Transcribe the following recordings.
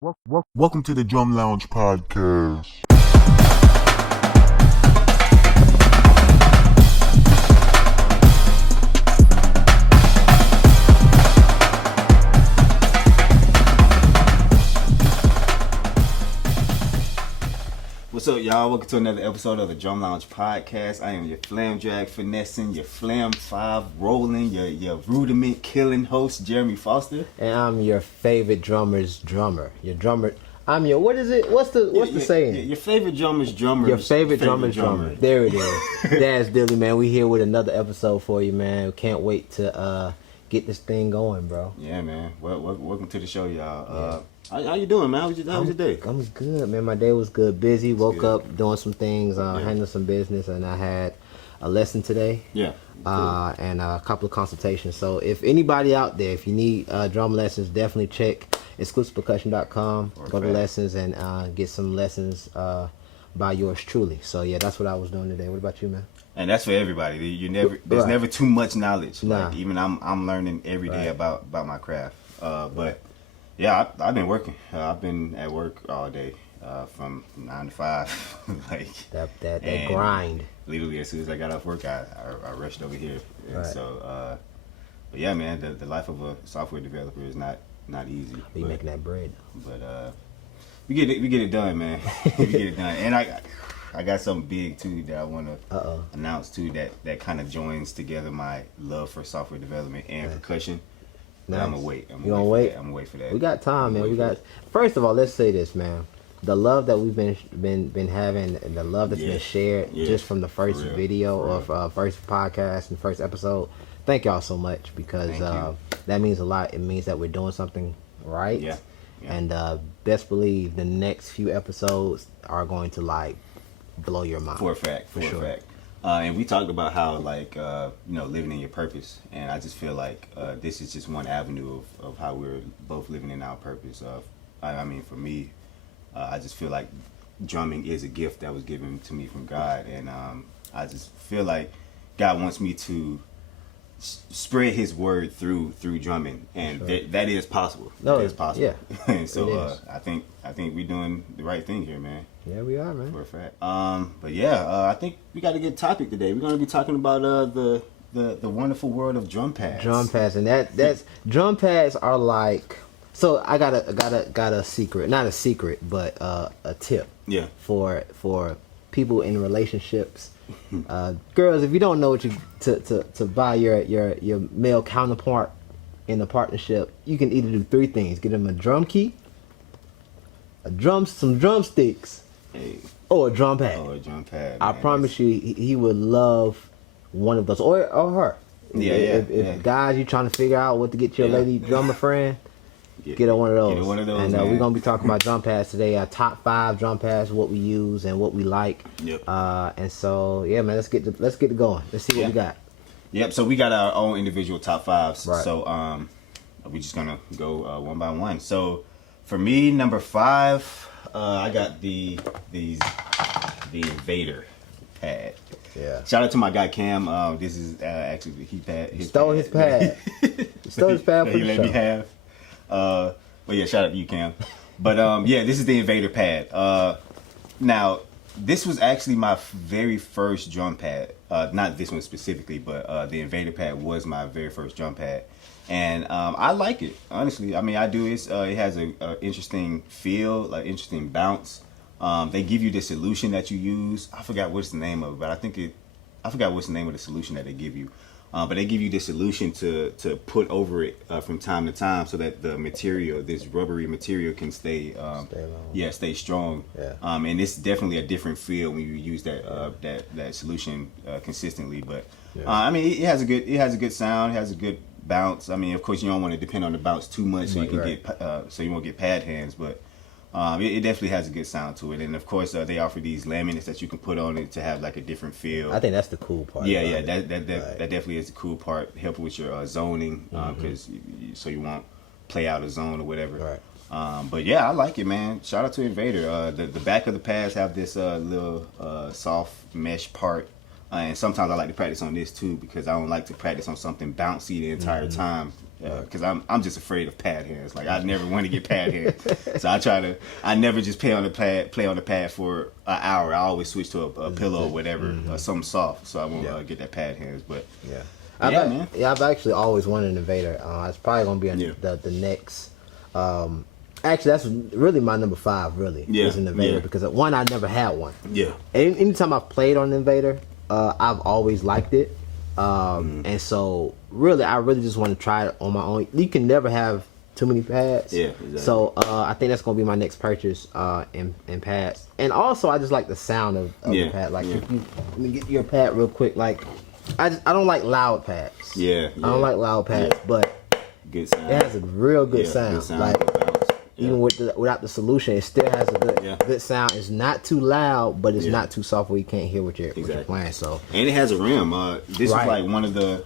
Welcome to the Drum Lounge Podcast. What's up, y'all? Welcome to another episode of the Drum Lounge Podcast. I am your flam drag finessing, your flam 5 rolling, your rudiment killing host, Jeremie Foster. And I'm your favorite drummer's drummer. Your drummer. I'm your, what is it? What's the saying? Your favorite drummer's drummer. Your favorite drummer's drummer. There it is. That's Dilly, man. We here with another episode for you, man. Can't wait to get this thing going, bro. Yeah, man. Welcome to the show, y'all. How you doing, man? How was your day? I'm good, man. My day was good. Busy. Woke good. up doing some things, handling some business, and I had a lesson today. Yeah. Cool. And a couple of consultations. So if anybody out there, if you need drum lessons, definitely check XclusivePercussion.com. Go to lessons and get some lessons by yours truly. So yeah, that's what I was doing today. What about you, man? And that's for everybody. There's never too much knowledge. Nah. Like, even I'm learning every day about my craft. But yeah, I've been working. I've been at work all day, from 9 to 5. like that grind. Literally, as soon as I got off work, I rushed over here. And Right. so, but yeah, man, the life of a software developer is not easy. You making that bread? But we get it done, man. We get it done. And I got something big too that I want to announce too. That kind of joins together my love for software development and percussion. Nice. I'm gonna wait. You gonna wait? I'm gonna wait for that. We got time, man. First of all, let's say this, man. The love that we've been having, and the love that's been shared just from the first video of first podcast and first episode. Thank y'all so much because that means a lot. It means that we're doing something right. Yeah. And best believe the next few episodes are going to like blow your mind. For a fact. For sure. And we talked about how living in your purpose, and I just feel like this is just one avenue of how we're both living in our purpose. I mean, for me, I just feel like drumming is a gift that was given to me from God, and I just feel like God wants me to spread His word through drumming, and that is possible. No, that is possible. Yeah. And so I think we're doing the right thing here, man. Yeah, we are, man. For a fact. But yeah, I think we got a good topic today. We're going to be talking about the wonderful world of drum pads. Drum pads, and that's drum pads are like. So I got a secret, not a secret, but a tip. Yeah. For people in relationships, girls, if you don't know what to buy your male counterpart in a partnership, you can either do 3 things: get him a drum key, some drumsticks, or a drum pad. Oh, a drum pad. I promise you, he would love one of those, or her. Yeah, If guys, you trying to figure out what to get your lady drummer friend, get her one of those. Get her one of those, and man. we're gonna be talking about drum pads today. Our top 5 drum pads, what we use and what we like. Yep. And so yeah, man, let's get it going. Let's see what we got. Yep. So we got our own individual top 5s. Right. So we're just gonna go one by one. So for me, number 5, I got the Invader pad. Yeah. Shout out to my guy Cam. This is actually he Stole his pad. Stole his pad for he the let show. me have. But yeah, shout out to you, Cam. But yeah, this is the Invader pad. Now, this was actually my very first drum pad. Not this one specifically, but the Invader pad was my very first drum pad. And I like it, honestly. I mean, I do. It has a interesting feel, like interesting bounce. They give you the solution that you use. I forgot what's the name of it, but I forgot what's the name of the solution that they give you. But they give you the solution to put over it from time to time, so that the material, this rubbery material, can stay strong. Yeah. And it's definitely a different feel when you use that solution consistently. But I mean, it has a good sound, it has a good bounce. I mean, of course, you don't want to depend on the bounce too much, so you can so you won't get pad hands, but. It definitely has a good sound to it, and of course they offer these laminates that you can put on it to have like a different feel. I think that's the cool part. Yeah, that definitely is the cool part. Helping with your zoning, because so you won't play out a zone or whatever. Right. But yeah, I like it, man. Shout out to Invader. The back of the pads have this little soft mesh part, and sometimes I like to practice on this too, because I don't like to practice on something bouncy the entire time. because I'm just afraid of pad hands. Like I never want to get pad hands, so I never just play on the pad for an hour. I always switch to a pillow or whatever, or something soft, so I won't get that pad hands. But I've actually always wanted an Invader. It's probably gonna be the next. Actually, that's really my number 5. Really, is an Invader because one, I never had one. Yeah. Anytime I've played on an Invader, I've always liked it. And so really, I really just want to try it on my own. You can never have too many pads. Yeah, exactly. So I think that's gonna be my next purchase in pads. And also, I just like the sound of the pad. Like if you let me get your pad real quick. Like I don't like loud pads. I don't like loud pads, but good sound. It has a real good sound. Good sound. Like even without the solution, it still has a good sound. It's not too loud, but it's not too soft where you can't hear what you're playing. So and it has a rim. This is like one of the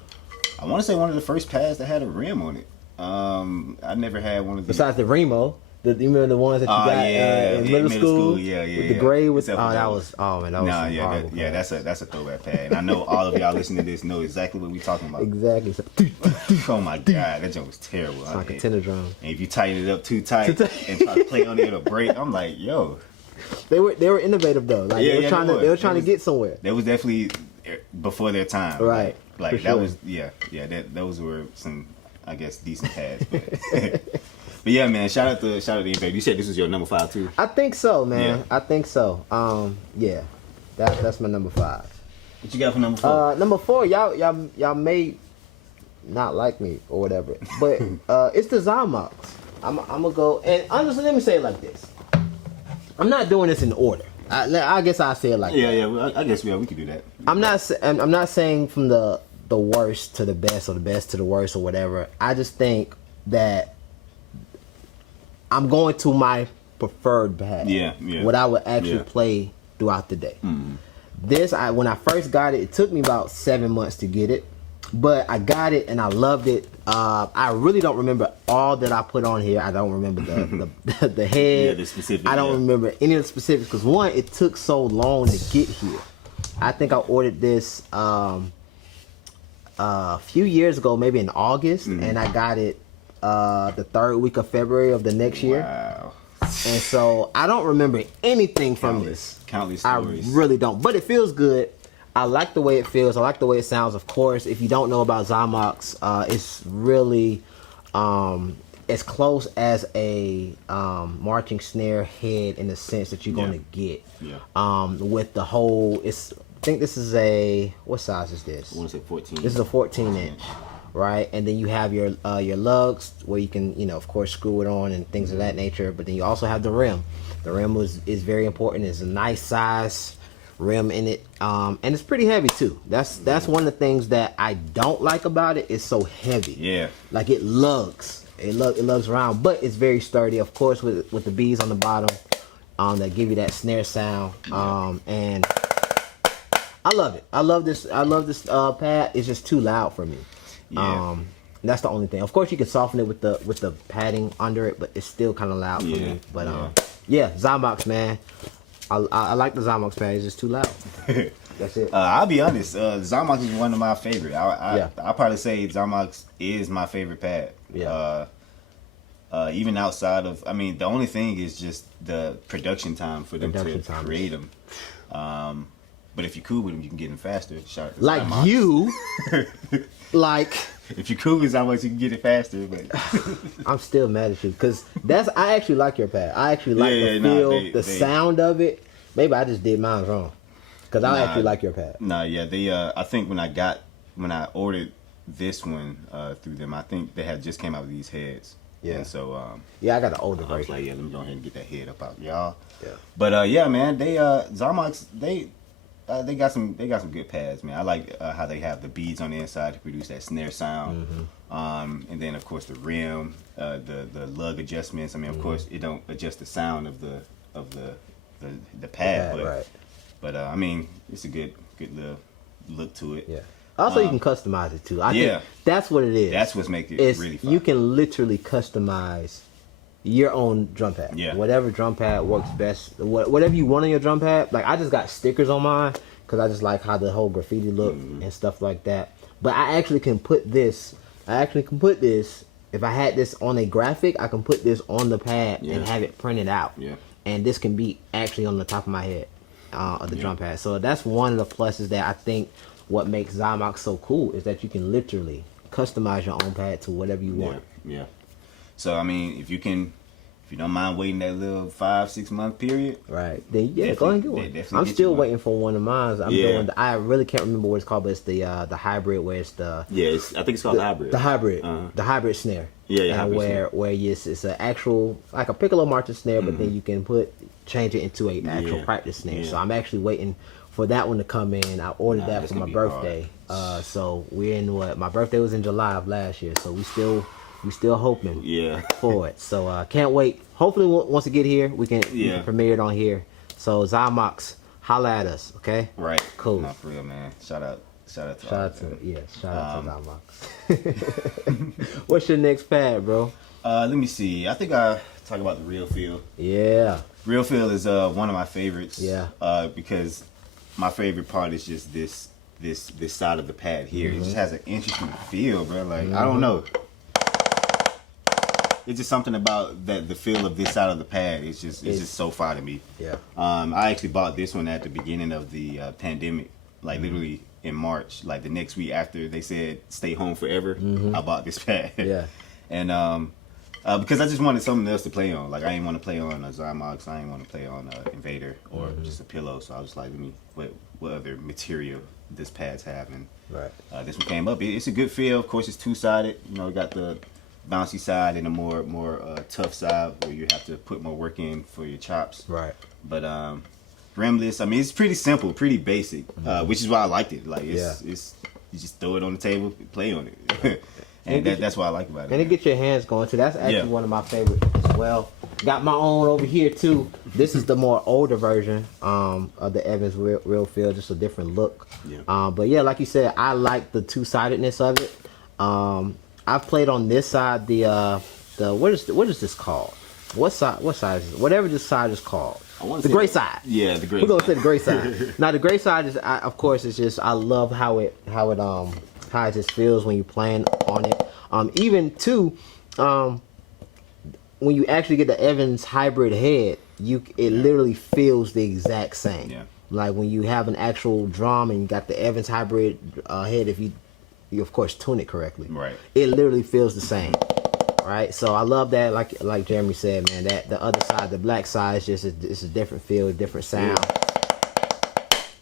first pads that had a rim on it. I never had one of these. Besides the Remo, you remember the ones that you got in middle school? With the gray with that's a throwback pad. And I know all of y'all listening to this know exactly what we're talking about. Exactly. Oh my god, that joke was terrible. It's like a tenor drum. And if you tighten it up too tight and try to play on it, it'll break. I'm like, yo. They were innovative though. Like they were trying to get somewhere. That was definitely before their time. Right. Like that was those were some, I guess, decent pads. But yeah, man, shout out to the Invader. You said this was your number 5 too? I think so, man. Yeah. I think so. That's my number 5. What you got for number 4? Number 4, y'all may not like me or whatever, but it's the Zymox. I'm gonna go, and honestly, let me say it like this. I'm not doing this in order. I guess I'll say it like that. Yeah, I guess we could do that. I'm not saying from the worst to the best or the best to the worst or whatever. I just think that I'm going to my preferred pad. What I would actually play throughout the day. This, when I first got it took me about 7 months to get it, but I got it and I loved it. I really don't remember all that I put on here. I don't remember the head. The specifics. I don't remember any of the specifics because one, it took so long to get here. I think I ordered this a few years ago, maybe in August, and I got it the 3rd week of February of the next year. Wow. And so I don't remember anything from this. Countless stories. I really don't. But it feels good. I like the way it feels. I like the way it sounds. Of course, if you don't know about Zymox, it's really as close as a marching snare head in the sense that you're going to get. With the whole, I think this is what size is this? I want to say 14. This is a 14-inch. Right, and then you have your lugs where you can, of course, screw it on and things of that nature. But then you also have the rim. The rim is very important. It's a nice size rim in it, and it's pretty heavy too. That's one of the things that I don't like about it. It's so heavy. Yeah, like it lugs. It lugs around, but it's very sturdy. Of course, with the bees on the bottom, that give you that snare sound. And I love it. I love this pad. It's just too loud for me. That's the only thing. Of course, you can soften it with the padding under it, but it's still kind of loud for me. But Zymox, man, I like the Zymox pad. It's just too loud. That's it. I'll be honest. Zymox is one of my favorite. I'll probably say Zymox is my favorite pad. Even outside of, the only thing is just the production time for them to create them. But if you're cool with them, you can get them faster. Shout out to like Zymox. You. Like, if you're cool with Zymox, you can get it faster. But I'm still mad at you because I actually like your pad. I actually like the feel, the sound of it. Maybe I just did mine wrong because I actually like your pad. I think when I ordered this one through them, I think they had just came out with these heads. And so I got the older version. I was like, let me go ahead and get that head up out, y'all. But man, they Zymox they got some good pads, man. I like how they have the beads on the inside to produce that snare sound, and then of course the rim, the lug adjustments. Of course it don't adjust the sound of the pad, but it's a good little look to it. Also, you can customize it too. I think that's what it is. That's what's making it really fun. You can literally customize your own drum pad. Whatever drum pad works best. Whatever you want on your drum pad. Like I just got stickers on mine because I just like how the whole graffiti look and stuff like that. But I actually can put this if I had this on a graphic, I can put this on the pad and have it printed out. Yeah. And this can be actually on the top of my head of the drum pad. So that's one of the pluses that I think what makes Zymox so cool is that you can literally customize your own pad to whatever you want. Yeah. So I mean, if you don't mind waiting that little 5-6 month period, right? Then go ahead and get one. I'm still waiting for one of mine. I'm doing. I really can't remember what it's called, but it's the hybrid where it's the I think it's called the hybrid. The hybrid snare. Yeah. Where it's an actual like a piccolo marching snare, but then you can change it into an actual practice snare. Yeah. So I'm actually waiting for that one to come in. I ordered that for my birthday. So we're in my birthday was in July of last year. So we still hoping for it. So can't wait. Hopefully once it get here, we can premiere it on here. So Zymox, holla at us, okay? Right. Cool. No, for real, man. Shout out to Zymox. What's your next pad, bro? Let me see. I think I talk about the Real Feel. Yeah. Real Feel is one of my favorites. Yeah. Because my favorite part is just this side of the pad here. It just has an interesting feel, bro. Like I don't know. It's just something about the feel of this side of the pad. It's just so fire to me. Yeah. I actually bought this one at the beginning of the pandemic, like literally in March, like the next week after they said stay home forever. I bought this pad. Yeah. And because I just wanted something else to play on. Like I didn't want to play on a Zymox. I didn't want to play on Invader or just a pillow. So I was like, what other material this pad's having? Right. This one came up. It's a good feel. Of course, it's two-sided. You know, it got the bouncy side and a more tough side where you have to put more work in for your chops. Right. But rimless. I mean, it's pretty simple, pretty basic, which is why I liked it. Like it's you just throw it on the table, play on it. And that's what I like about it. And it gets your hands going too. That's actually one of my favorites as well. Got my own over here too. This is the more older version of the Evans Real Feel, just a different look. Yeah. But yeah, like you said, I like the two-sidedness of it. I've played on this side. What is this called? What size is it? Whatever this side is called. The gray side. Yeah, the gray. We're gonna say the gray side. Now the gray side is, of course, it's just I love how it just feels when you're playing on it. Even too, when you actually get the Evans hybrid head, it literally feels the exact same. Yeah. Like when you have an actual drum and you got the Evans hybrid head, if you of course tune it correctly, right, it literally feels the same. Right, so I love that. Like Jeremy said, man, that the other side, the black side, is just it's a different feel, a different sound.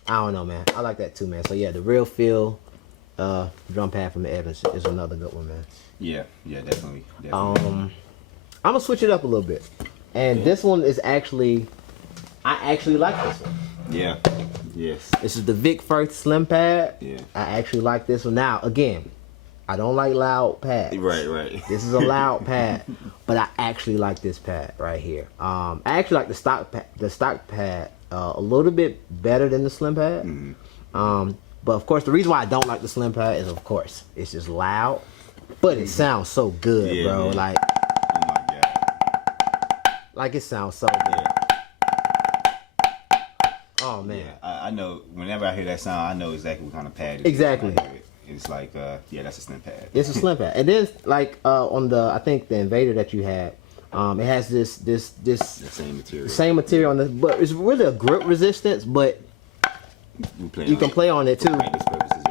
I don't know, man. I like that too, man. So yeah, the Real Feel drum pad from the Evans is another good one, man. Yeah, definitely. I'm gonna switch it up a little bit, and this one is I actually like this one. Yeah. Yes. This is the Vic First Slim Pad. Yeah. I actually like this one. Now, again, I don't like loud pads. Right. This is a loud pad, but I actually like this pad right here. I actually like the stock pad a little bit better than the slim pad. Mm-hmm. But of course, the reason why I don't like the slim pad is, of course, it's just loud, but it sounds so good, bro. Man. Like, oh my God, like it sounds so good. Oh man, I know. Whenever I hear that sound, I know exactly what kind of pad it is. Exactly. It's like, that's a slim pad. It's a slim pad. And then, like, on I think the Invader that you had, it has this the same material. Same material on this, but it's really a grip resistance, but you can play on it too. Purposes,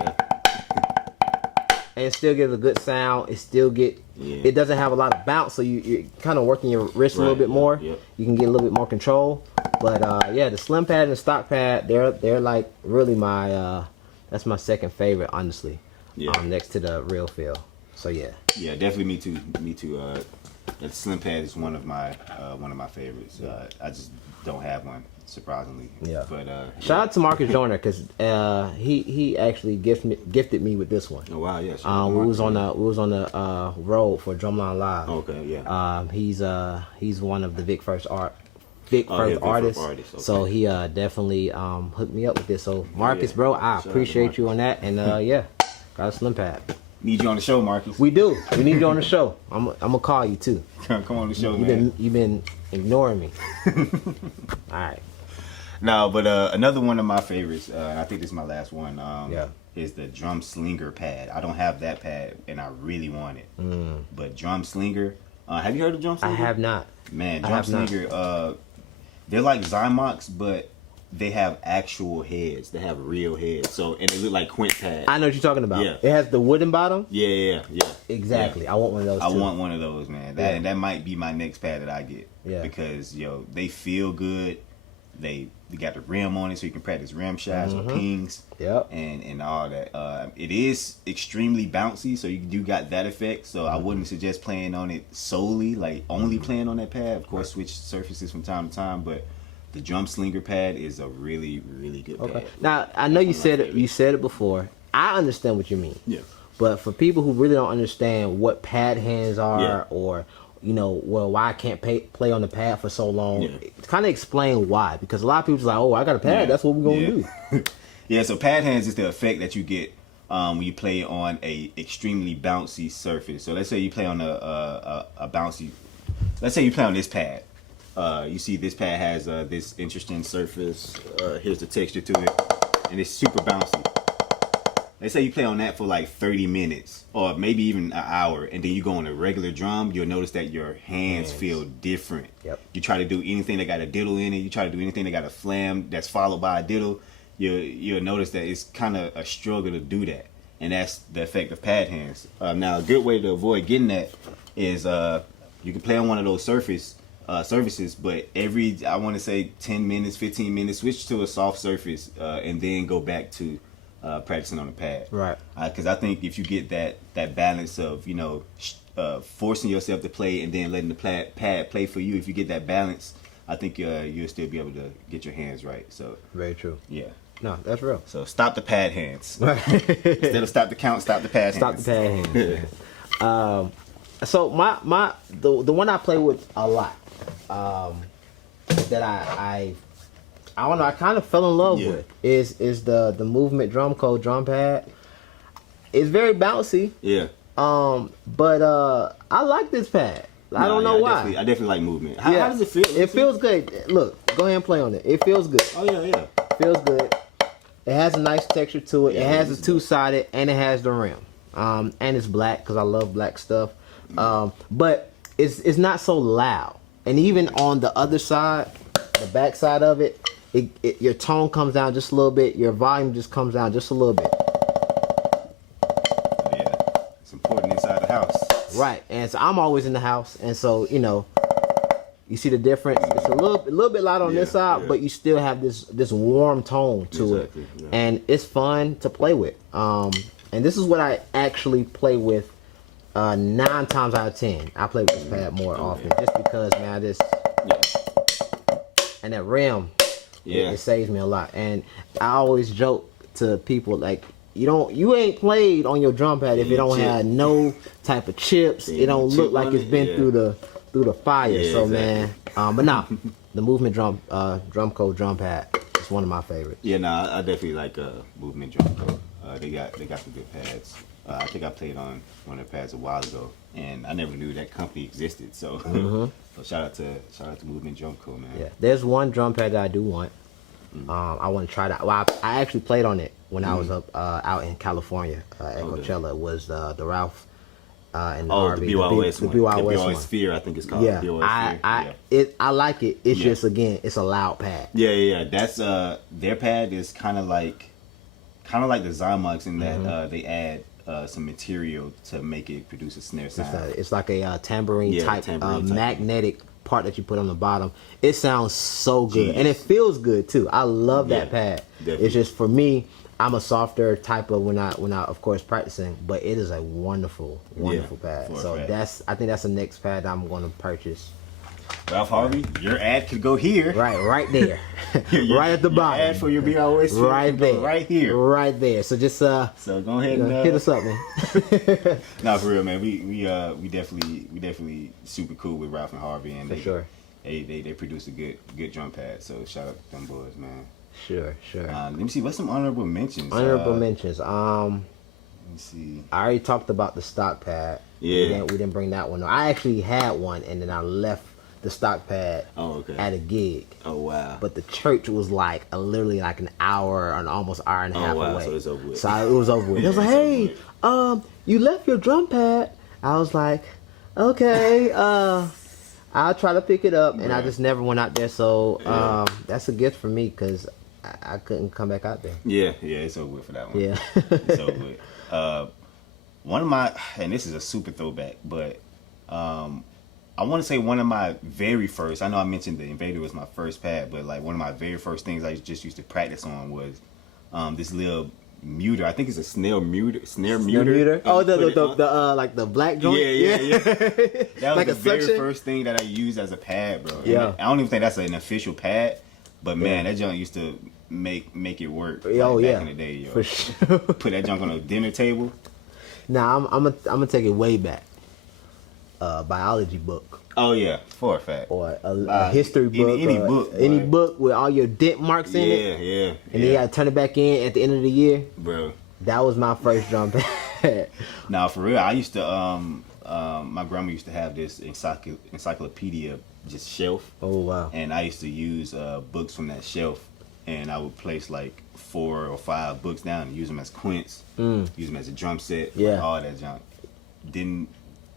and it still gives a good sound. It doesn't have a lot of bounce, so you're kind of working your wrist a little bit more. Yep. You can get a little bit more control. But the slim pad and the stock pad, they're like really my that's my second favorite, honestly. Yeah. Next to the Real Feel. So yeah. Yeah, definitely me too. That slim pad is one of my favorites. I just don't have one, surprisingly. Yeah. But shout out to Marcus Joyner, because he actually gifted me with this one. Oh wow, yeah. We was on the road for Drumline Live. Okay, yeah. He's one of the Vic First artists. Okay. So he definitely hooked me up with this. So Marcus, bro, I appreciate you on that. And got a slim pad. Need you on the show, Marcus. We do. We need you on the show. I'm gonna call you too. Come on the show, man. You've been ignoring me. All right. No, but another one of my favorites. I think this is my last one. is the Drum Slinger pad. I don't have that pad, and I really want it. But Drum Slinger, have you heard of Drum Slinger? I have not. Man, Drum Slinger, they're like Zymox, but they have actual heads. They have real heads. So, and they look like quint pads. I know what you're talking about. Yeah. It has the wooden bottom? Yeah. Exactly. Yeah. I want one of those, too. I want one of those, man. That might be my next pad that I get. Yeah. Because, they feel good. They got the rim on it, so you can practice rim shots or pings. Yep. And all that. It is extremely bouncy, so you do got that effect. So I wouldn't suggest playing on it solely, like only playing on that pad. Of course, switch surfaces from time to time, but the Drum Slinger pad is a really, really good pad. Now, I know you said it before. I understand what you mean. Yeah. But for people who really don't understand what pad hands are, or why I can't play on the pad for so long, kind of explain why. Because a lot of people just like, oh, I got a pad, that's what we're gonna do. Yeah, so pad hands is the effect that you get when you play on a extremely bouncy surface. So let's say you play on a bouncy, let's say you play on this pad. You see this pad has this interesting surface. Here's the texture to it, and it's super bouncy. Let's say you play on that for like 30 minutes or maybe even an hour, and then you go on a regular drum, you'll notice that your hands feel different. Yep. You try to do anything that got a diddle in it, you try to do anything that got a flam that's followed by a diddle, you'll notice that it's kind of a struggle to do that. And that's the effect of pad hands. Now, a good way to avoid getting that is you can play on one of those surfaces, but every, I want to say 10 minutes, 15 minutes, switch to a soft surface and then go back to practicing on the pad. Right. Because I think if you get that balance of, forcing yourself to play and then letting the pad play for you, if you get that balance, I think you'll still be able to get your hands right. So very true. Yeah. No, that's real. So stop the pad hands. Instead of stop the count, stop the pad hands. Stop the pad hands. So the one I play with a lot, that I don't know, I kind of fell in love with is the Movement Drumco drum pad. It's very bouncy. Yeah. But I like this pad. I don't know why. I definitely like Movement. How does it feel? It feels good. Look, go ahead and play on it. It feels good. Oh yeah. Feels good. It has a nice texture to it. It has a two-sided, and it has the rim. And it's black because I love black stuff. But it's not so loud. And even on the other side, the back side of it, your tone comes down just a little bit. Your volume just comes down just a little bit. Yeah, it's important inside the house. Right, and so I'm always in the house, and so you see the difference. It's a little bit loud on this side, but you still have this warm tone to it, and it's fun to play with. And this is what I actually play with 9 times out of 10. I play with this pad more often, just because, man, and that rim, it saves me a lot. And I always joke to people like, you ain't played on your drum pad if it don't have no type of chips. It don't look like it's been through the fire. So exactly. Man, but nah, the Movement Drumco drum pad is one of my favorites. Yeah, I definitely like Movement Drumco. They got some good pads. I think I played on one of the pads a while ago, and I never knew that company existed. So, so shout out to Movement Drumco, man. Yeah, there's one drum pad that I do want. I want to try that. Well, I actually played on it when I was out in California at Coachella. It was the Ralph and the RV, the BYOS one. The BYOS one. Sphere, I think it's called. Yeah, I like it. It's just, again, it's a loud pad. Yeah. That's their pad is kind of like the Zymox in that they add some material to make it produce a snare sound. It's like a tambourine type magnetic part that you put on the bottom. It sounds so good, and it feels good too. I love that pad. Definitely. It's just, for me, I'm a softer type of when I of course practicing, but it is a wonderful pad. So I think that's the next pad I'm going to purchase. Ralph Harvey, your ad could go here. Right there. Right at the bottom. Ad for your BOS right there. Right here. Right there. So just so go ahead and hit us up, man. No, for real, man. We definitely super cool with Ralph and Harvey, and they produce a good drum pad. So shout out to them boys, man. Sure. Let me see. What's some honorable mentions? Mentions. Let me see. I already talked about the stock pad. Yeah. We didn't bring that one. I actually had one, and then I left the stock pad at a gig. Oh wow! But the church was like literally like an hour, an almost hour and a half away. So it's over with. So it was over with. It was like, hey, you left your drum pad. I was like, okay, I'll try to pick it up, and I just never went out there. So that's a gift for me because I couldn't come back out there. Yeah, it's over with for that one. Yeah, it's over with. One of my, and this is a super throwback, but I want to say one of my very first, I know I mentioned the Invader was my first pad, but like one of my very first things I just used to practice on was this little muter. I think it's a snare muter. Oh, the like the black joint. Yeah. That was like the very suction? first thing that I used as a pad, bro. Yeah. And I don't even think that's an official pad, but man, that joint used to make it work. Oh, back in the day, yo. For sure. Put that junk on a dinner table. Now I'm gonna take it way back. Biology book. Oh yeah, for a fact. Or a history book. Any book with all your dent marks in it. Yeah. And then you gotta turn it back in at the end of the year. Bro. That was my first drum pad. Now for real, I used to my grandma used to have this encyclopedia just shelf. Oh wow. And I used to use books from that shelf, and I would place like 4 or 5 books down and use them as quints, use them as a drum set, like, all that junk.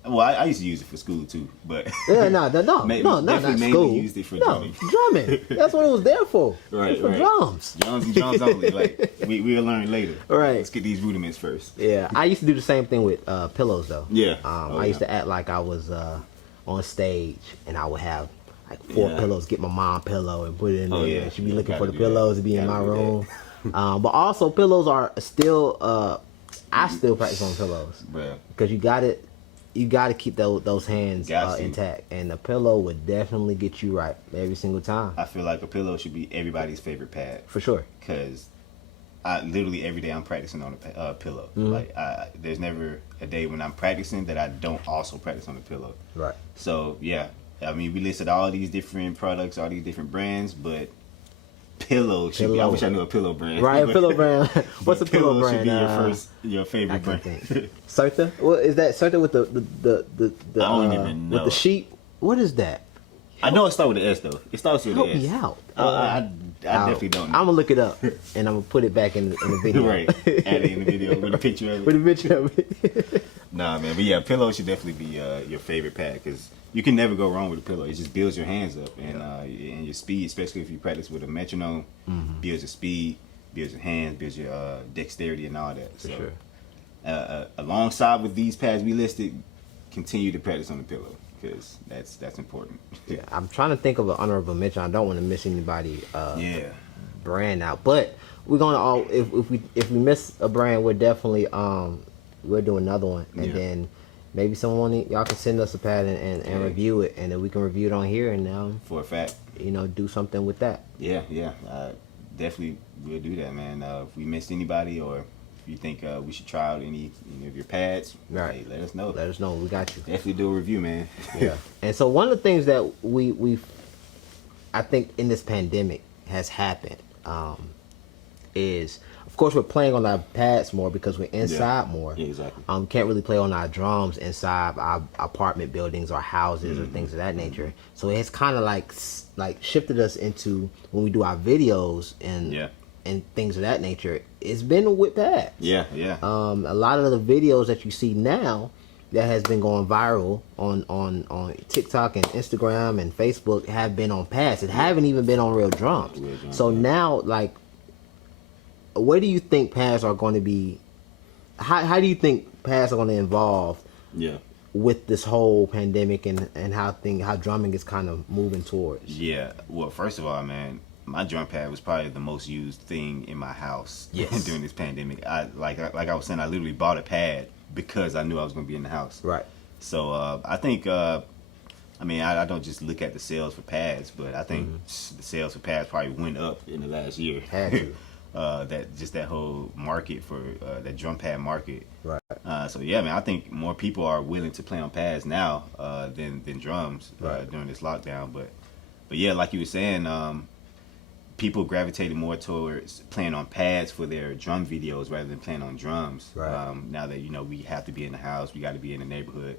I used to use it for school too, but not definitely school. mainly used it for drumming. Drumming. That's what it was there for. Right, for drums. Drums only. Like we'll learn later. Right. Let's get these rudiments first. Yeah, I used to do the same thing with pillows though. Yeah. I used to act like I was on stage, and I would have like 4 pillows, get my mom pillow and put it in there. Yeah. She'd be looking for the pillows to be in my room. But also pillows are still I still practice on pillows. Bruh. Because you got to keep those hands intact, and the pillow would definitely get you right every single time. I feel like a pillow should be everybody's favorite pad. For sure. Because literally every day I'm practicing on a pillow. Like there's never a day when I'm practicing that I don't also practice on the pillow. Right. So yeah, I mean we listed all these different products, all these different brands, but pillow should be. I wish I knew a pillow brand. Right, a pillow brand. What's a pillow brand? Should be your favorite brand. Serta? What is that? Serta with the I don't even know. with the sheep? What is that? I know it starts with an S though. It starts with an S. Help me out. I definitely don't know. I'm gonna look it up and I'm gonna put it back in the video. Right. Add it in the video with a picture of it. With a picture of it. Nah, man. But yeah, pillow should definitely be your favorite pad because you can never go wrong with a pillow. It just builds your hands up and your speed, especially if you practice with a metronome. Builds your speed, builds your hands, builds your dexterity and all that. For sure. Alongside with these pads we listed, continue to practice on the pillow because that's important. Yeah, I'm trying to think of an honorable mention. I don't want to miss anybody. Brand out, but we're gonna if we miss a brand, we're definitely we'll do another one, and then maybe y'all can send us a pad and review it, and then we can review it on here and for a fact, do something with that. Yeah, definitely we'll do that, man. If we missed anybody or if you think we should try out any of your pads, hey, let us know. Let us know. We got you. Definitely do a review, man. Yeah. And so one of the things that I think in this pandemic has happened is, of course, we're playing on our pads more because we're inside more. Yeah, exactly. Can't really play on our drums inside our apartment buildings or houses or things of that nature. So it's kind of like shifted us into when we do our videos and things of that nature. It's been with pads. Yeah. A lot of the videos that you see now that has been going viral on TikTok and Instagram and Facebook have been on pads. It haven't even been on real drums. So now, like, where do you think pads are going to be? How do you think pads are going to evolve? Yeah. With this whole pandemic and how drumming is kind of moving towards. Yeah. Well, first of all, man, my drum pad was probably the most used thing in my house during this pandemic. Like I was saying, I literally bought a pad because I knew I was going to be in the house. Right. So I think, I don't just look at the sales for pads, but I think the sales for pads probably went up in the last year. Had to. That whole market for that drum pad market. Right. So yeah, man, I think more people are willing to play on pads now than drums during this lockdown. But yeah, like you were saying, people gravitated more towards playing on pads for their drum videos rather than playing on drums. Right. Now that we have to be in the house, we got to be in the neighborhood,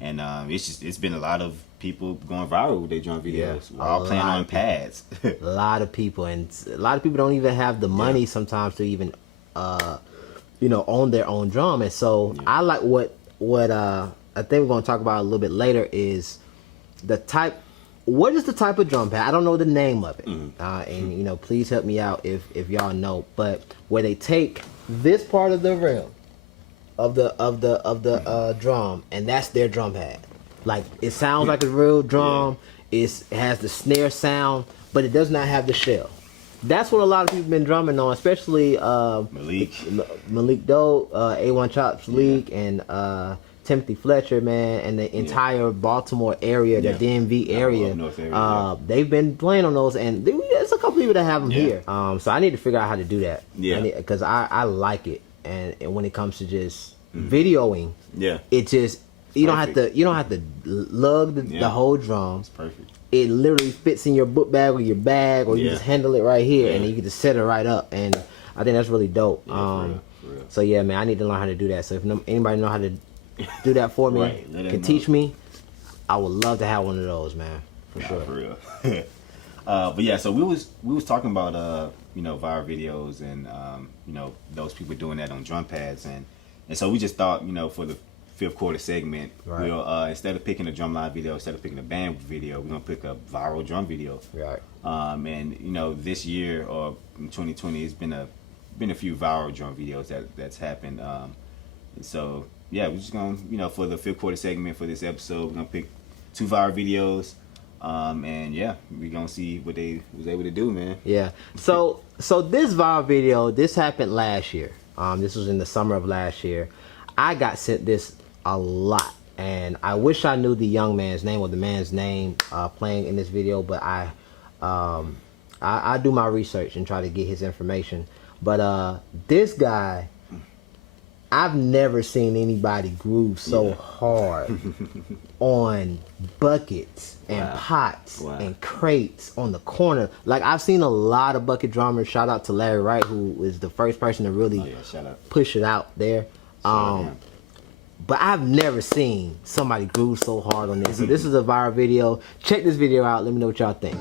and it's been a lot of people going viral with their drum videos while playing on pads. A lot of people, and a lot of people don't even have the money sometimes to even own their own drum. And so I like what I think we're going to talk about a little bit later is the type. What is the type of drum pad? I don't know the name of it, and please help me out if y'all know. But where they take this part of the rim of the drum, and that's their drum pad. Like it sounds like a real drum. It has the snare sound, but it does not have the shell. That's what a lot of people have been drumming on, especially Malik Doe, A1 Chops League, and Timothy Fletcher, man, and the entire Baltimore area, the DMV area. They've been playing on those, and there's a couple people that have them here. So I need to figure out how to do that. Because I like it, and when it comes to just videoing, it just you don't have to lug the whole drum. It's perfect. It literally fits in your book bag or your bag, or you just handle it right here, and you can just set it right up. And I think that's really dope. For real. So yeah, man, I need to learn how to do that. So if anybody know how to do that for me, can teach me, I would love to have one of those, man, for sure. For real. But yeah, so we was talking about viral videos and those people doing that on drum pads, and so we just thought for the fifth quarter segment, we'll instead of picking a drumline video, instead of picking a band video, we're gonna pick a viral drum video. Right. And this year or in 2020, it's been a few viral drum videos that's happened. And so yeah, we're just gonna for the fifth quarter segment for this episode, we're gonna pick 2 viral videos. And yeah, we're gonna see what they was able to do, man. Yeah. So this viral video, this happened last year. This was in the summer of last year. I got sent this a lot, and I wish I knew the young man's name or the man's name playing in this video, but I do my research and try to get his information. But this guy, I've never seen anybody groove so hard on buckets and pots and crates on the corner. Like, I've seen a lot of bucket drummers. Shout out to Larry Wright, who is the first person to really push it out there. But I've never seen somebody groove so hard on this. So this is a viral video. Check this video out. Let me know what y'all think.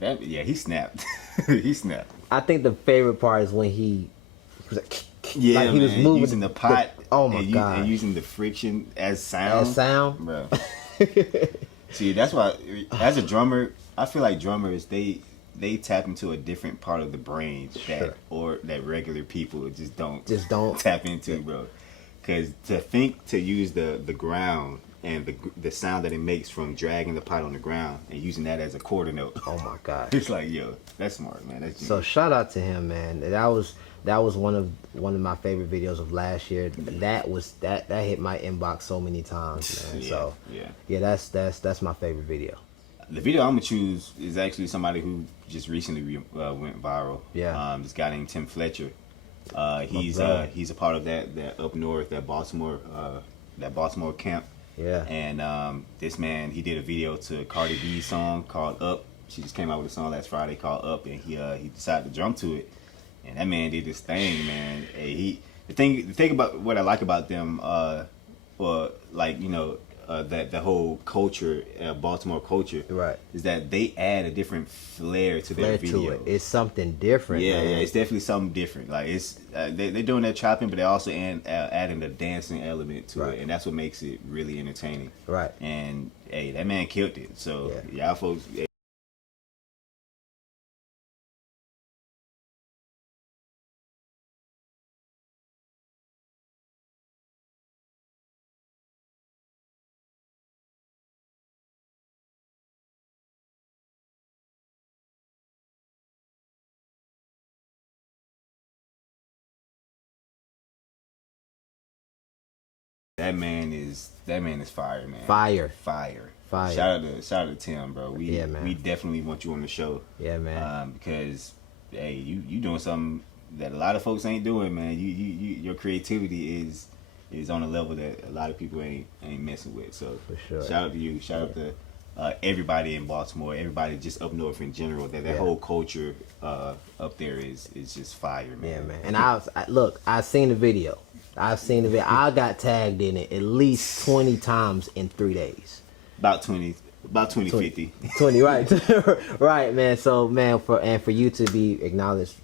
He snapped. He snapped. I think the favorite part is when he was like, like he was moving using the pot. Oh my god! And using the friction as sound. Bro. See, that's why as a drummer, I feel like drummers they tap into a different part of the brain that regular people just don't tap into, bro. Because to use the ground and the sound that it makes from dragging the pot on the ground and using that as a quarter note. Oh my god. It's like, yo, that's smart, man. That's so shout out to him, man. That was one of my favorite videos of last year. That hit my inbox so many times, man. Yeah, that's my favorite video. The video I'm gonna choose is actually somebody who just recently went viral. Yeah. This guy named Tim Fletcher. He's a part of that up north, that Baltimore camp. Yeah. And this man, he did a video to Cardi B's song called Up. She just came out with a song last Friday called Up, and he decided to drum to it. And that man did this thing, man. Hey, the thing about what I like about them, or like, you know, that the whole culture, Baltimore culture, right, is that they add a different flair to their video. It's something different. Yeah, man. yeah, it's definitely something different. Like it's they're doing that chopping, but they're also adding the dancing element to it, and that's what makes it really entertaining. Right. And hey, that man killed it. So y'all folks. That man is fire, man. Fire. Shout out to Tim, bro. We definitely want you on the show. Yeah, man. Because hey, you doing something that a lot of folks ain't doing, man. Your creativity is on a level that a lot of people ain't messing with. So for sure. Shout out to you. Shout out to everybody in Baltimore, everybody just up north in general. That whole culture up there is just fire, man. Yeah, man. And I've seen the video. I got tagged in it at least 20 times in 3 days. About 20, 50. 20, right. Right, man. So, man, for you to be acknowledged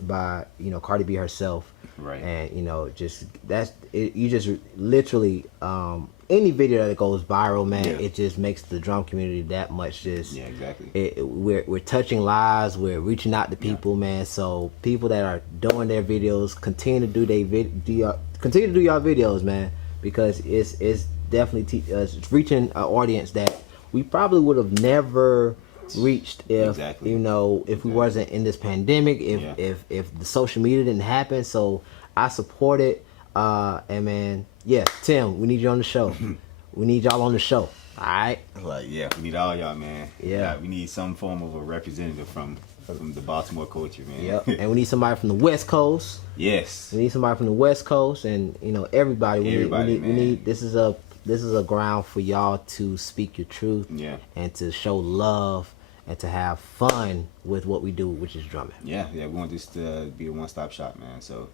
by, you know, Cardi B herself. Right. And, you know, you just literally, any video that goes viral, man, it just makes the drum community that much just. Yeah, exactly. We're touching lives, we're reaching out to people, man. So people that are doing their videos, continue to do your videos, man, because it's definitely it's reaching an audience that we probably would have never reached if you know if we wasn't in this pandemic, if the social media didn't happen. So I support it, and man, Tim, we need you on the show. We need y'all on the show. All right. Like we need all y'all, man. Yeah. We need some form of a representative from the Baltimore culture, man. Yep. And we need somebody from the West Coast. Yes. We need somebody from the West Coast, and you know everybody. We need. This is a ground for y'all to speak your truth. Yeah. And to show love and to have fun with what we do, which is drumming. Yeah. We want this to be a one-stop shop, man. So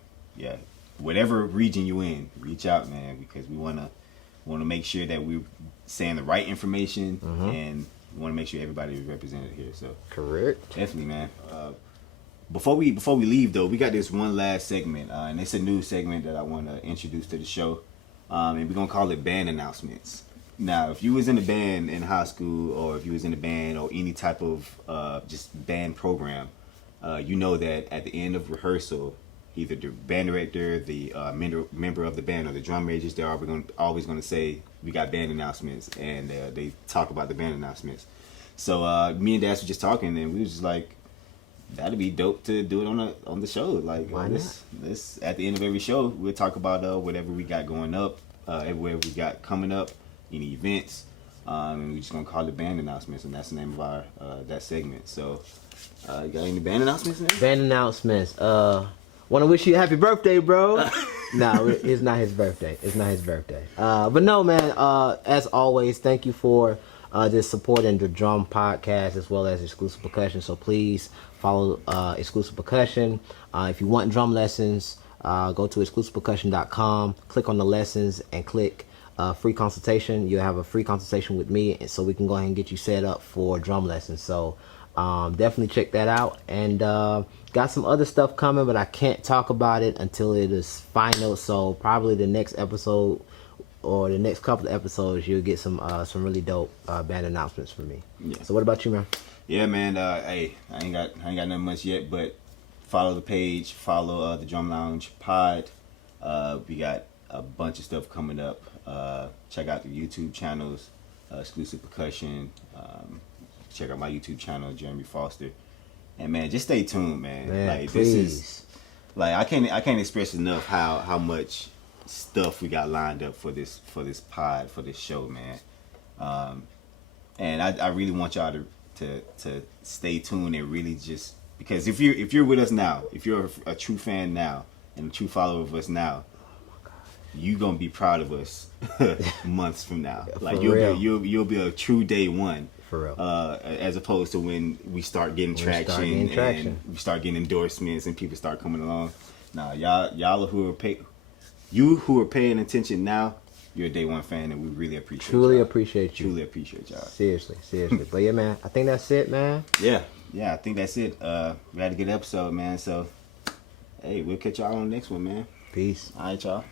whatever region you in, reach out, man, because we wanna make sure that we're saying the right information, and we want to make sure everybody is represented here. So correct, definitely, man. Before we leave though, we got this one last segment, and it's a new segment that I want to introduce to the show, and we're gonna call it band announcements. Now, if you was in a band in high school, or if you was in a band or any type of just band program, you know that at the end of rehearsal, either the band director, the member of the band, or the drum majors, they're always going to say, we got band announcements, and they talk about the band announcements. So me and Dash were just talking, and we was just like, that'd be dope to do it on the show. Like, why not? This at the end of every show, we'll talk about whatever we got going up, whatever we got coming up, any events, and we're just going to call it band announcements, and that's the name of our that segment. So, you got any band announcements, man? Band announcements. Want to wish you a happy birthday, bro. No, it's not his birthday. But no, man, as always, thank you for just supporting the Drum Podcast as well as Xclusive Percussion. So please follow Xclusive Percussion. If you want drum lessons, go to xclusivepercussion.com, click on the lessons, and click free consultation. You'll have a free consultation with me, and so we can go ahead and get you set up for drum lessons. So definitely check that out, and got some other stuff coming, but I can't talk about it until it is final. So probably the next episode or the next couple of episodes, you'll get some really dope band announcements from me. Yeah. So what about you, man? Yeah, man. Hey, I ain't got nothing much yet, but follow the page, follow the Drum Lounge Pod. We got a bunch of stuff coming up. Check out the YouTube channels, Xclusive Percussion. Check out my YouTube channel, Jeremie Foster. And man, just stay tuned, man. Like please. This is like I can't express enough how much stuff we got lined up for this show, man. And I really want y'all to stay tuned and really just, because if you're with us now, if you're a true fan now and a true follower of us now, you gonna be proud of us months from now. Like you'll be a true day one. For real. As opposed to when we start getting traction and we start getting endorsements and people start coming along. Nah, y'all who are paying attention now, you're a day one fan, and we really appreciate Truly y'all. appreciate you. Truly appreciate y'all. Seriously. But yeah, man, I think that's it, man. Yeah, I think that's it. We had a good episode, man. So, hey, we'll catch y'all on the next one, man. Peace. All right, y'all.